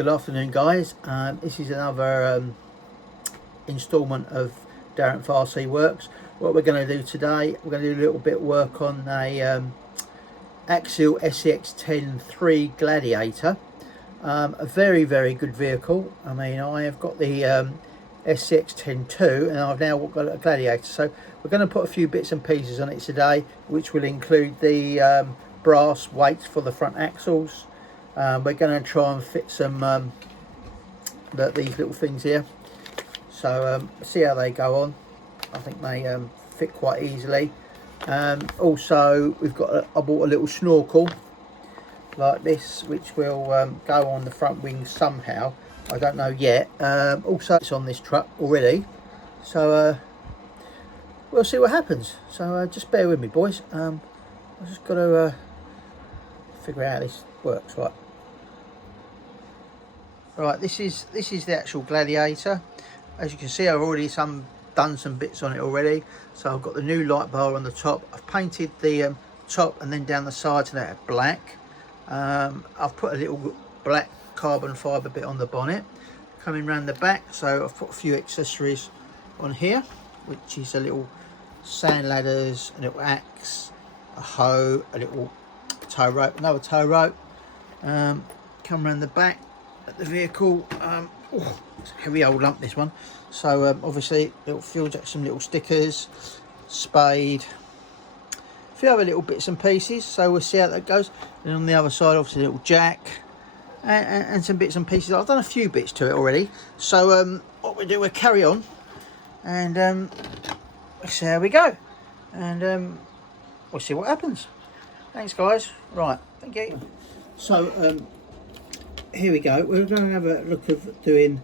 Good afternoon, guys. This is another instalment of Darren Farsi Works. What we're going to do today, we're going to do a little bit of work on a Axial SCX10iii Gladiator. A very good vehicle. I mean, I have got the SCX10iii and I've now got a Gladiator, so we're going to put a few bits and pieces on it today, which will include the brass weights for the front axles. We're going to try and fit some these little things here, so see how they go on. I think they fit quite easily. Also, I bought a little snorkel like this, which will go on the front wings somehow. I don't know yet. Also, it's on this truck already, so we'll see what happens. So just bear with me, boys. I've just got to figure out how this works. Right, this is the actual Gladiator. As you can see, I've already done some bits on it already. So I've got the new light bar on the top. I've painted the top and then down the sides of that black. I've put a little black carbon fibre bit on the bonnet. Coming round the back, so I've put a few accessories on here, which is a little sand ladders, a little axe, a hoe, a little tow rope, another tow rope. Come round the back at the vehicle. It's a heavy old lump, this one. So obviously little fuel jack, some little stickers, spade, a few other little bits and pieces, so we'll see how that goes. And on the other side, obviously a little jack and some bits and pieces. I've done a few bits to it already, so what we do, we'll carry on and we'll see how we go, and we'll see what happens. Thanks, guys. Right, thank you. So here we go. We're going to have a look at doing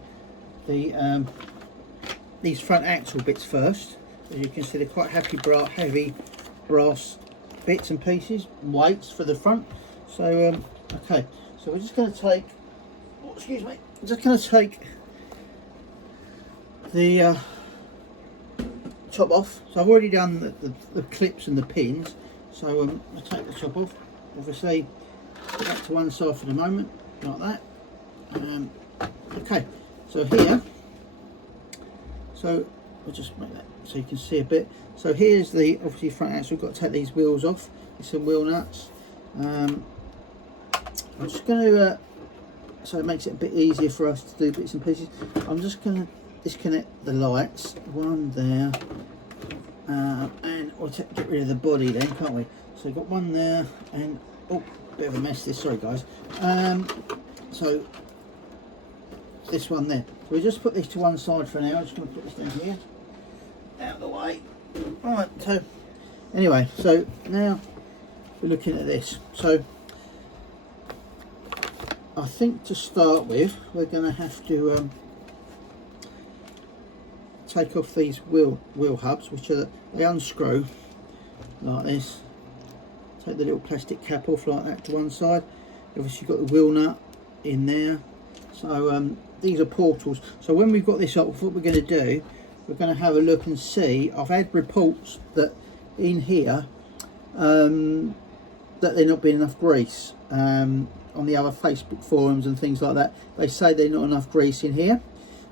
the these front axle bits first. As you can see, they're quite heavy brass bits and pieces, weights for the front. So okay, so we're just going to take, excuse me, I'm just going to take the top off. So I've already done the clips and the pins, so I'll take the top off. Obviously put that to one side for the moment, like that. Okay, so here, so I'll just make that so you can see a bit. So here's the obviously front axle. We've got to take these wheels off. There's some wheel nuts. I'm just going to so it makes it a bit easier for us to do bits and pieces. I'm just going to disconnect the lights, one there, and we'll get rid of the body then, can't we? So we've got one there, and oh, bit of a mess this, sorry guys. So this one there, so we just put this to one side for now. I'm just going to put this down here, out of the way. Right, so anyway, so now we're looking at this. So I think to start with, we're going to have to take off these wheel hubs, which are they unscrew like this. Take the little plastic cap off like that to one side. Obviously you've got the wheel nut in there. So these are portals. So when we've got this up, what we're going to do, we're going to have a look and see. I've had reports that in here that there not being enough grease. On the other Facebook forums and things like that, they say there's not enough grease in here.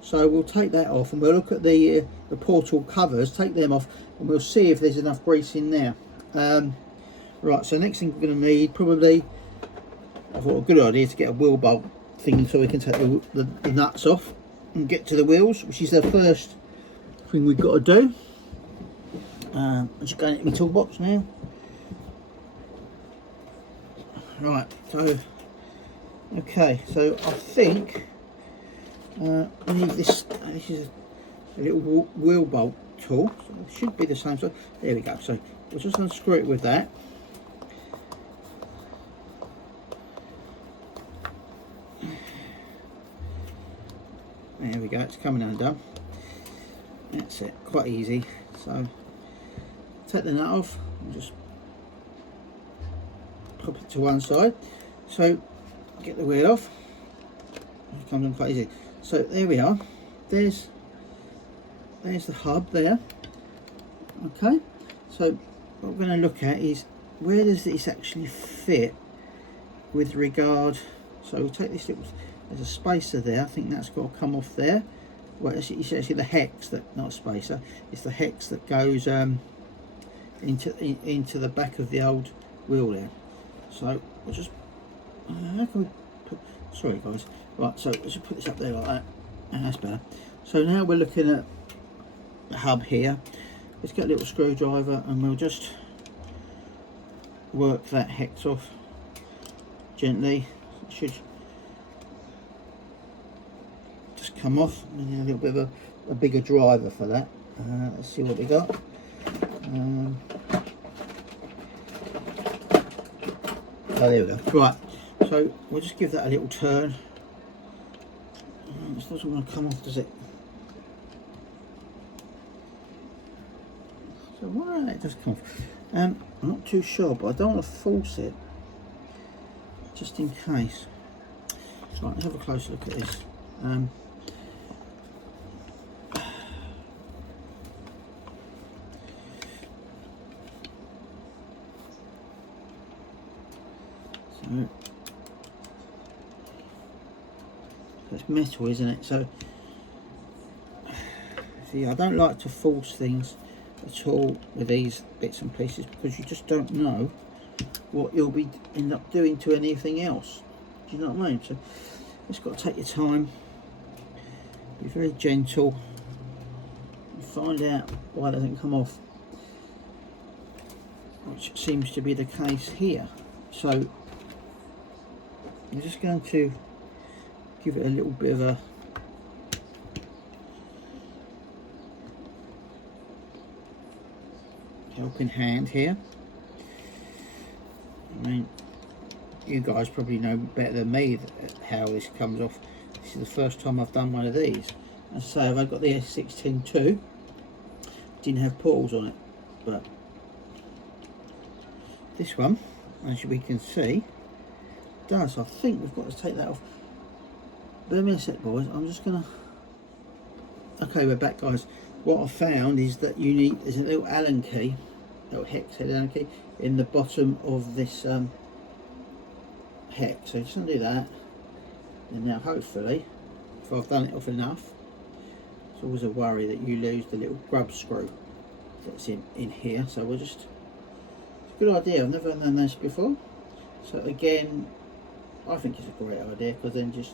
So we'll take that off and we'll look at the portal covers, take them off, and we'll see if there's enough grease in there. Right, so next thing we're going to need, probably, I thought a good idea to get a wheel bolt thing so we can take the nuts off and get to the wheels, which is the first thing we've got to do. I'm just going into my toolbox now. Right, so okay, so I think we need this. This is a little wheel bolt tool, so it should be the same size. There we go. So we'll just unscrew it with that. There we go, it's coming undone. That's it, quite easy. So take the nut off and just pop it to one side. So get the wheel off. It comes on quite easy. So there we are. There's the hub there. Okay, so what we're going to look at is where does this actually fit with regard. So we'll take this little there's a spacer there. I think that's got to come off there. Well, it's actually the hex that, not a spacer, it's the hex that goes into the back of the old wheel there. So we'll just how can we put, sorry guys, right, so let's just put this up there like that, and that's better. So now we're looking at the hub here. Let's get a little screwdriver and we'll just work that hex off gently. It should just come off. We need a little bit of a bigger driver for that. Let's see what we got. Oh, there we go. Right, so we'll just give that a little turn. This doesn't want to come off, does it? So why don't it just come off? I'm not too sure, but I don't want to force it, just in case. Right, let's have a closer look at this. So it's metal, isn't it? So see, I don't like to force things at all with these bits and pieces, because you just don't know what you'll be end up doing to anything else. Do you know what I mean? So just got to take your time, be very gentle, and find out why it doesn't come off, which seems to be the case here. So I'm just going to give it a little bit of a helping hand here. I mean, you guys probably know better than me how this comes off. This is the first time I've done one of these. As I say, I've got the SCX10iii, didn't have portals on it, but this one, as we can see, does. I think we've got to take that off. Bear me a sec, boys. I'm just gonna. Okay, we're back, guys. What I found is that you need, there's a little Allen key, little hex head Allen key in the bottom of this hex. So just undo that, and now hopefully, if I've done it off enough, it's always a worry that you lose the little grub screw that's in here. So we'll just, it's a good idea. I've never done this before. So again, I think it's a great idea, because then just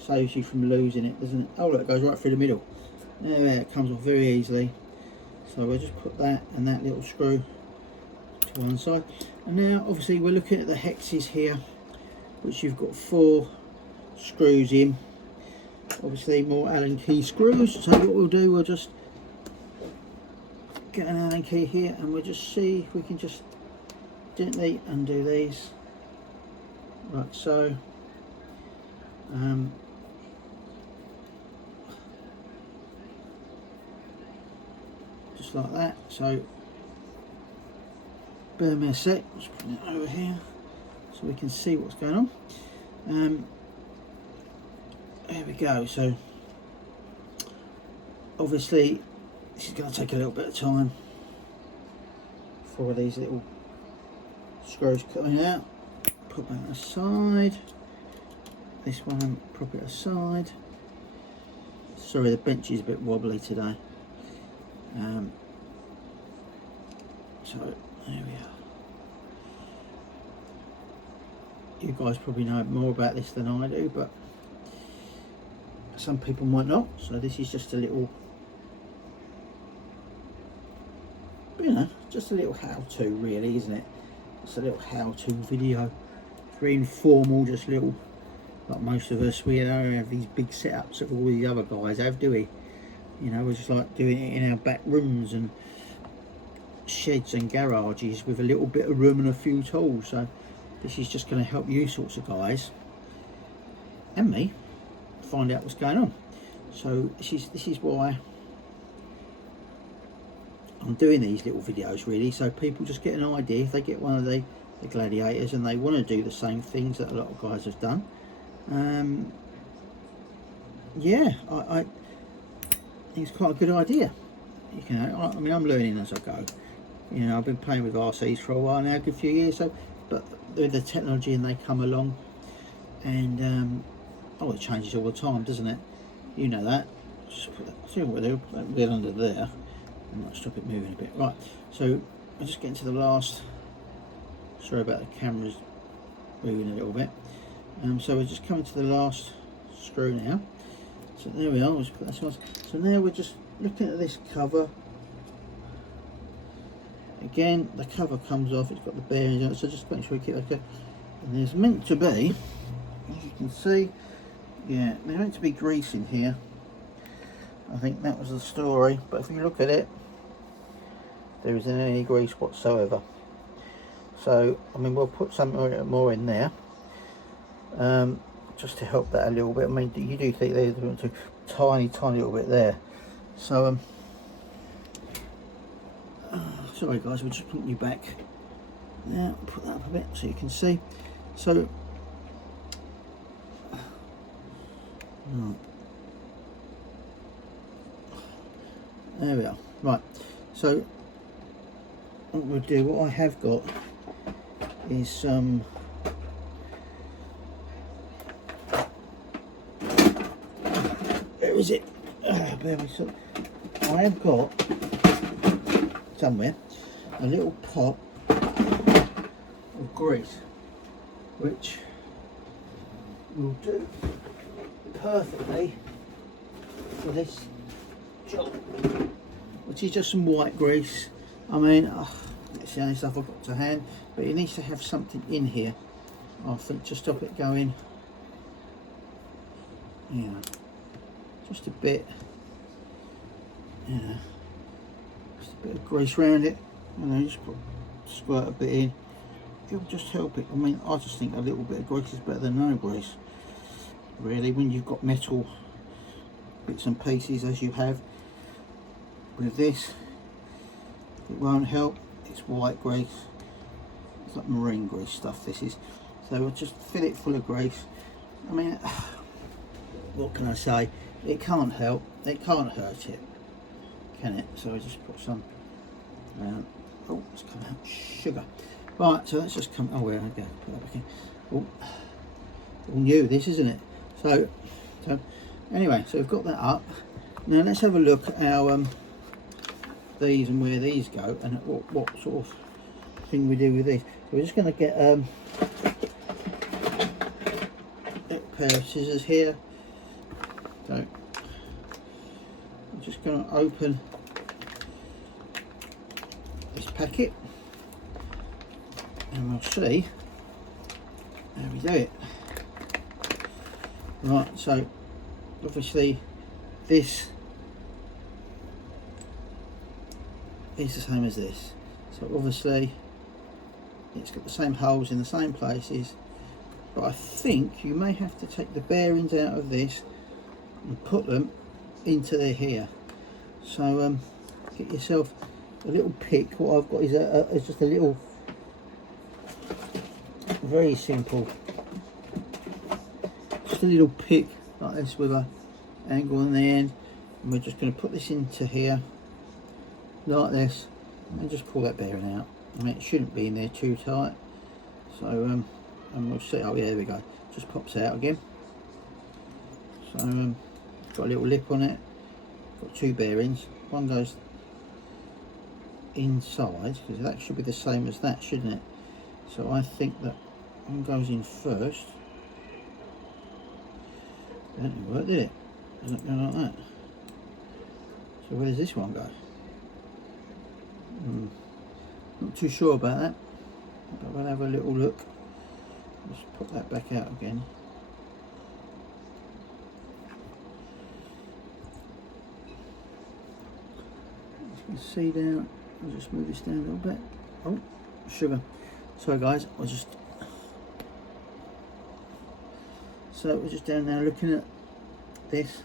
saves you from losing it, doesn't it? Oh look, it goes right through the middle. There, it comes off very easily. So we'll just put that and that little screw to one side. And now obviously we're looking at the hexes here, which you've got 4 screws in. Obviously more Allen key screws. So what we'll do, we'll just get an Allen key here, and we'll just see if we can just gently undo these. Right, so just like that. So bear me a sec, just putting it over here so we can see what's going on. There we go. So obviously this is going to take a little bit of time for these little screws coming out. Put that aside. This one, prop it aside. Sorry, the bench is a bit wobbly today. So there we are. You guys probably know more about this than I do, but some people might not. So this is just a little, you know, just a little how-to really, isn't it? It's a little how-to video. Very informal, just little, like most of us, we don't have these big setups that all these other guys have, do we? You know, we're just like doing it in our back rooms and sheds and garages with a little bit of room and a few tools. So this is just going to help you sorts of guys and me find out what's going on. So this is why I'm doing these little videos, really, so people just get an idea. If they get one of the Gladiators and they want to do the same things that a lot of guys have done, yeah, I think it's quite a good idea. You know, I mean, I'm learning as I go. You know, I've been playing with RCs for a while now, a good few years. So, but with the technology and they come along, and Oh, it changes all the time, doesn't it? You know that. Just put that, see what we'll do, put that bit under there. I might stop it moving a bit. Right, so I'm just getting to the last, sorry about the cameras moving a little bit. So we're just coming to the last screw now. So there we are, we'll just put that on. So now we're just looking at this cover. Again, the cover comes off, it's got the bearings on it, so just make sure we keep it okay. And there's meant to be, as you can see, yeah, there's meant to be grease in here. I think that was the story, but if you look at it, there isn't any grease whatsoever. So, I mean, we'll put some more in there, just to help that a little bit. I mean, you do think there's a tiny little bit there. So, sorry guys, we're just putting you back. Now, put that up a bit so you can see. So, there we are. Right, so what we'll do, what I have got is some where is it? Bear with me. So I have got somewhere a little pot of grease, which will do perfectly for this job, which is just some white grease. I mean, it's the only stuff I've got to hand, but it needs to have something in here, I think, to stop it going, you know, just a bit, you know, just a bit of grease around it, you know, just squirt a bit in. It'll just help it. I mean, I just think a little bit of grease is better than no grease, really, when you've got metal bits and pieces as you have with this. It won't help. It's white grease. It's like marine grease stuff, this is. So we'll just fill it full of grease. I mean, what can I say? It can't help. It can't hurt it, can it? So I just put some, oh, it's come out, sugar. Right, so let's just come, oh, where I go, put that back in. Oh, all new this, isn't it? So anyway, so we've got that up. Now let's have a look at our these and where these go, and what sort of thing we do with these. So we're just going to get a pair of scissors here. So I'm just going to open this packet and we'll see how we do it. Right, so obviously this is the same as this, so obviously it's got the same holes in the same places, but I think you may have to take the bearings out of this and put them into there here. So get yourself a little pick. What I've got is just a little, very simple, just a little pick like this with a angle on the end, and we're just going to put this into here like this and just pull that bearing out. I mean, it shouldn't be in there too tight, so and we'll see. Oh yeah, there we go, just pops out again. So got a little lip on it, got two bearings, one goes inside because that should be the same as that, shouldn't it? So I think that one goes in first. That didn't work, did it? Doesn't go like that. So where does this one go? Not too sure about that, but we'll have a little look. Let's put that back out again. As you can see down, I'll just move this down a little bit. Oh, sugar. Sorry guys, we're just down now looking at this,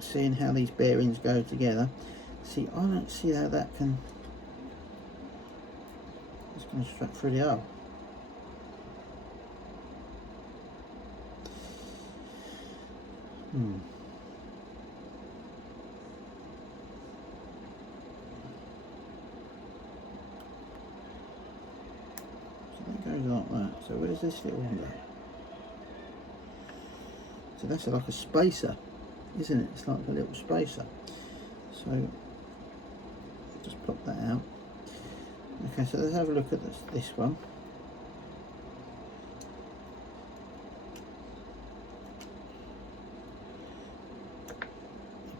seeing how these bearings go together. See, I don't see how that can, it's going to strap through the hole. So that goes like that. So where does this little one go? So that's like a spacer, isn't it? It's like a little spacer. So just pop that out. Okay, so let's have a look at this one.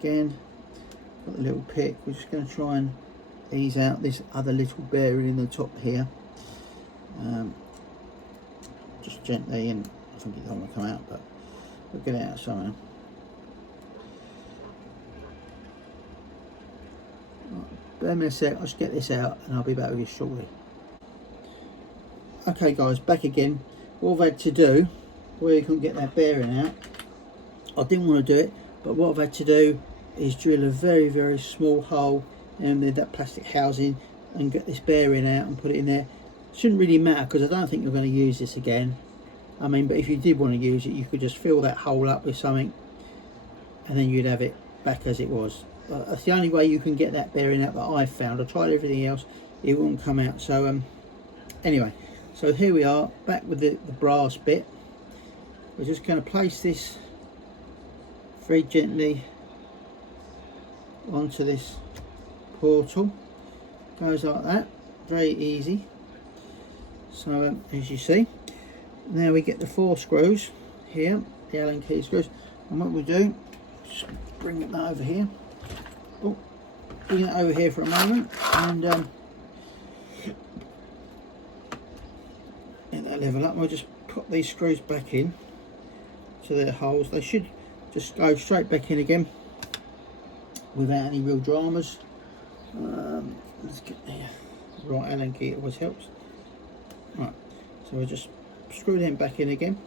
Again, got the little pick. We're just going to try and ease out this other little bearing in the top here. Just gently, and I think it don't want to come out, but we'll get it out somehow. Right, bear me a sec, I'll just get this out and I'll be back with you shortly. Okay guys, back again. What I've had to do, where you couldn't get that bearing out, I didn't want to do it, but what I've had to do is drill a very, very small hole in that plastic housing and get this bearing out and put it in there. Shouldn't really matter because I don't think you're going to use this again. I mean, but if you did want to use it, you could just fill that hole up with something and then you'd have it back as it was. But that's the only way you can get that bearing out that I've found. I tried everything else, it wouldn't come out. So anyway, so here we are back with the brass bit. We're just going to place this very gently onto this portal. Goes like that, very easy. So as you see, now we get the 4 screws here, the Allen key screws, and what we do, just bring it over here. Oh, bring it over here for a moment, and get that level up. We'll just put these screws back in to their holes. They should just go straight back in again without any real dramas. Let's get the right Allen key, it always helps. Right, so we'll just screw them back in again.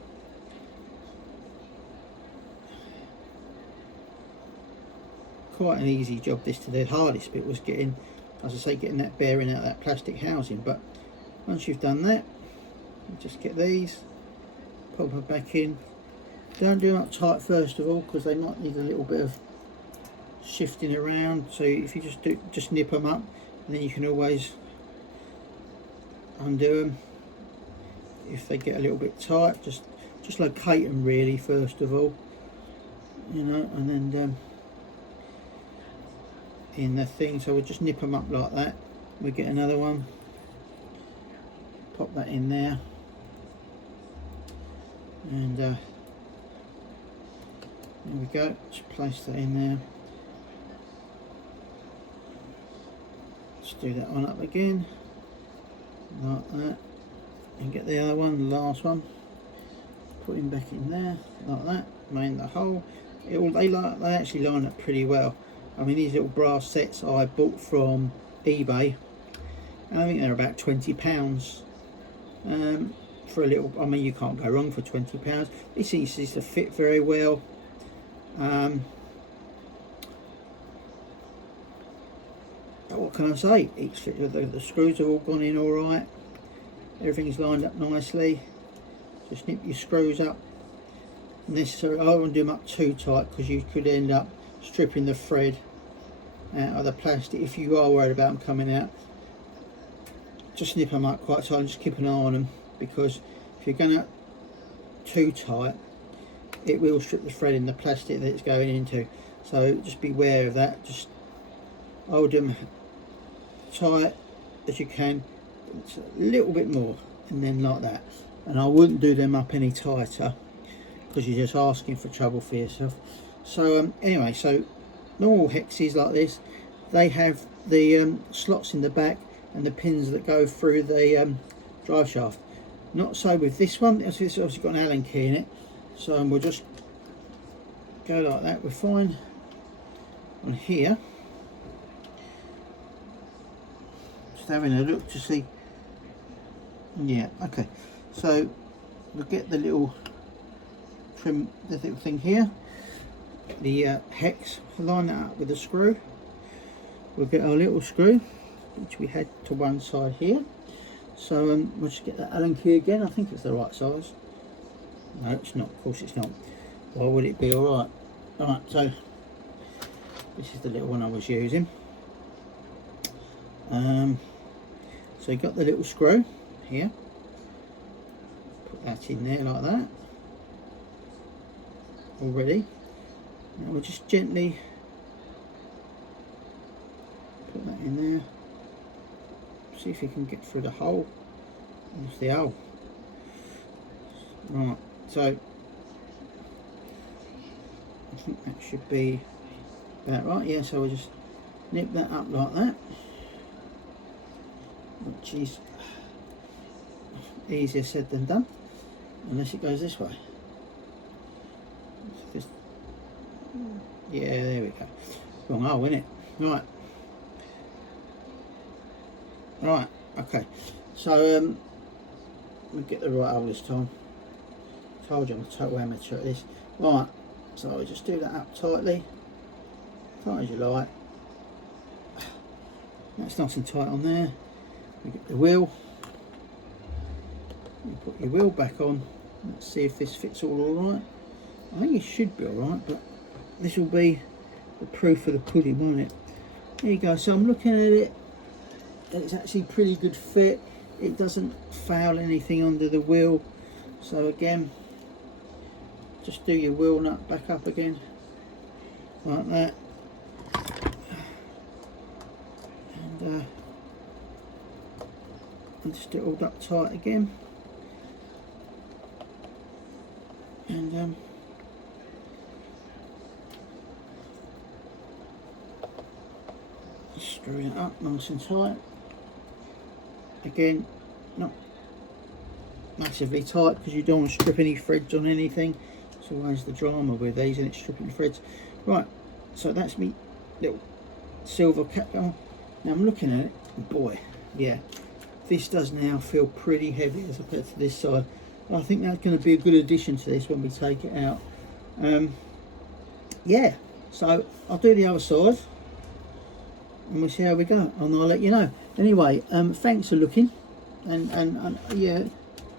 Quite an easy job this to do. The hardest bit was getting, as I say, getting that bearing out of that plastic housing. But once you've done that, you just get these, pop them back in. Don't do them up tight first of all, because they might need a little bit of shifting around. So if you just nip them up, and then you can always undo them if they get a little bit tight. Just locate them really first of all, you know, and then in the thing. So we'll just nip them up like that. We get another one, pop that in there, and there we go. Just place that in there. Just do that one up again like that, and get the other one, the last one, put him back in there like that, main the hole. They actually line up pretty well. I mean, these little brass sets I bought from eBay, and I think they're about £20 for a little. I mean, you can't go wrong for £20. This seems to fit very well. What can I say? The screws have all gone in all right. Everything's lined up nicely. Just nip your screws up. Necessarily, I won't do them up too tight because you could end up stripping the thread out of the plastic if you are worried about them coming out. Just nip them up quite tight and just keep an eye on them, because if you're going out too tight, it will strip the thread in the plastic that it's going into. So just be aware of that. Just hold them tight as you can, it's a little bit more, and then like that. And I wouldn't do them up any tighter because you're just asking for trouble for yourself. So anyway, so normal hexes like this, they have the slots in the back and the pins that go through the drive shaft. Not so with this one. It's obviously got an Allen key in it, so we'll just go like that. We're fine on here. Just having a look to see. Yeah, okay. So we'll get the little trim, the little thing here, the hex, line that up with the screw. We'll get our little screw, which we had to one side here. So we'll just get that Allen key again. I think it's the right size. No, it's not. Of course it's not. Why would it be? All right. All right. So this is the little one I was using. So you got the little screw here. Put that in there like that. already. Now we'll just gently put that in there. See if you can get through the hole. There's the hole. Right, so I think that should be about right. Yeah, so we'll just nip that up like that, which is easier said than done, unless it goes this way. Just, yeah, there we go. Wrong hole, isn't it? Right. Right, okay. So we'll get the right hole this time. Told you I'm a total amateur at this. Right, so I'll just do that up tightly, tight as you like. That's nice and tight on there. We get the wheel. You put your wheel back on. Let's see if this fits all right. I think it should be all right, but this will be the proof of the pudding, won't it? There you go. So I'm looking at it, and it's actually pretty good fit. It doesn't foul anything under the wheel. So again, just do your wheel nut back up again, like that. And just do it all up tight again. And just screw it up nice and tight. Again, not massively tight because you don't want to strip any threads on anything. It's always the drama with these, and it's stripping threads. Right, so that's me little silver cap on. Now I'm looking at it, boy, yeah, this does now feel pretty heavy as opposed to this side. I think that's going to be a good addition to this when we take it out. Yeah, so I'll do the other side and we'll see how we go, and I'll let you know. Anyway, thanks for looking, and yeah,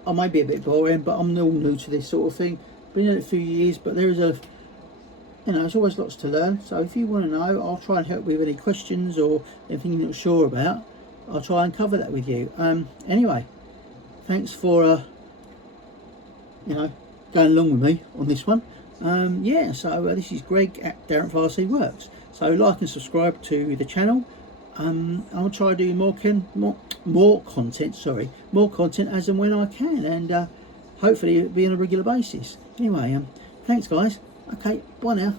I may be a bit boring, but I'm all new to this sort of thing. Been in it a few years, but there is you know, there's always lots to learn. So if you want to know, I'll try and help with any questions or anything you're not sure about. I'll try and cover that with you. Anyway, thanks for you know, going along with me on this one. Yeah, so this is Greg at Darren Farsi Works. So like and subscribe to the channel. I'll try to do more content. Sorry, more content as and when I can, and hopefully it'll be on a regular basis. Anyway, thanks guys. Okay, bye now.